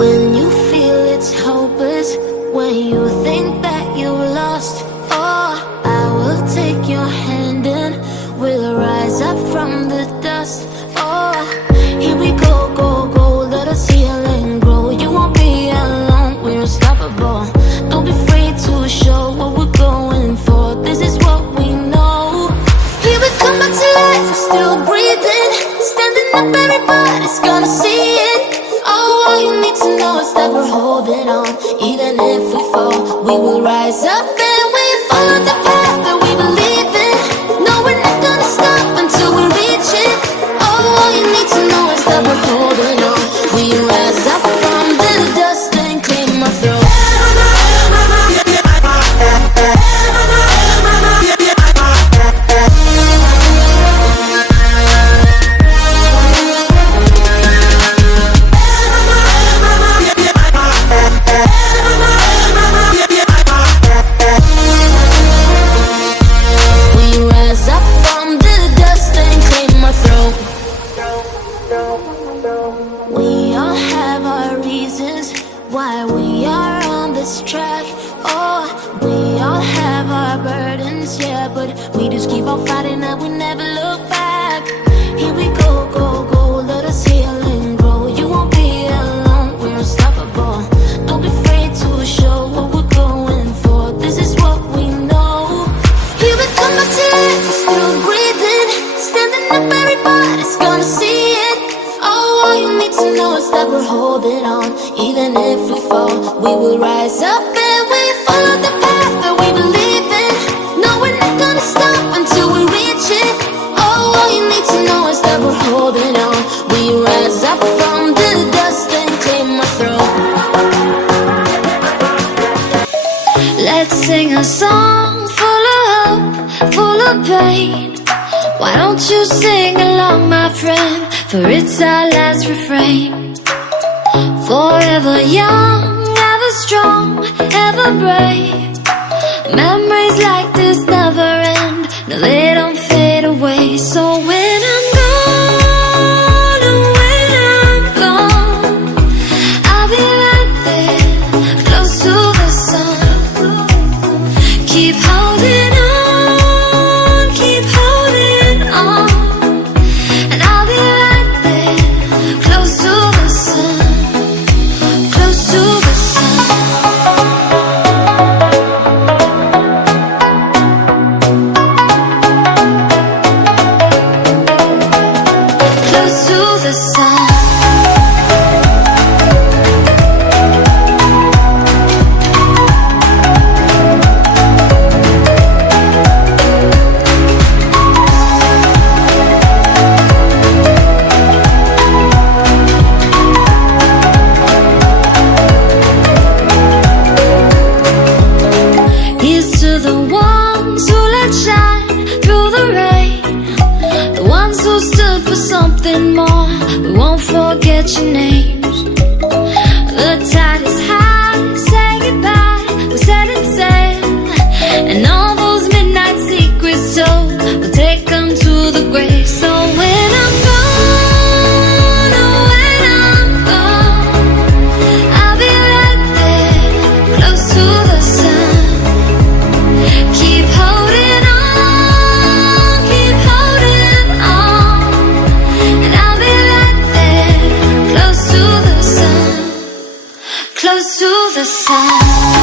When you feel it's hopeless, when you think that you lost, oh, I will take your hand and we'll rise up from the dust. Oh, here we go, go, go, let us heal and grow. You won't be alone, we're unstoppable. Don't be afraid to show what we're going for. This is what we know. Here we come back to life, we're still breathing. Standing up, everybody's gonna see it. Oh, all you need to know is that we're holding on. Even if we fall, we will rise up and we follow the path that we believe in. No, we're not gonna stop until we reach it. Oh, all you need to know is that we're holding on. We rise up from the dust and claim our throne. We all have our reasons why we are on this track. Oh, we all have our burdens, yeah, but we just keep on fighting and we never look back. Here we go, go, go, let us heal and grow. You won't be alone, we're unstoppable. Don't be afraid to show what we're going for. This is what we know. Here we come back to life, we're still breathing. Standing up, everybody's gonna see it. Oh, all you need to know is that we're holding on. Even if we fall, we will rise up and we follow the path that we believe in. No, we're not gonna stop until we reach it. Oh, all you need to know is that we're holding on. We rise up from the dust and claim our throne. Let's sing a song full of hope, full of pain. Why don't you sing along, my friend? For it's our last refrain. Forever young, ever strong, ever brave. Memories like this never end. No, they don't fade away. So when I'm gone, oh, when I'm gone, I'll be right there, close to the sun. Keep holding on, keep holding on. And I'll be right there, close to the sun, close to the sun. Close to the sun. Here's to the ones who let shine through the rain, the ones who stood for something more. We won't forget your names. The tide is high, say goodbye, we're setting sail. And all those midnight secrets told, we'll take them to the grave. So when I'm gone, oh, when I'm gone, I'll be right there, close to the sun. Keep holding on, keep holding on. And I'll be right there, close to the sun, close to the sun.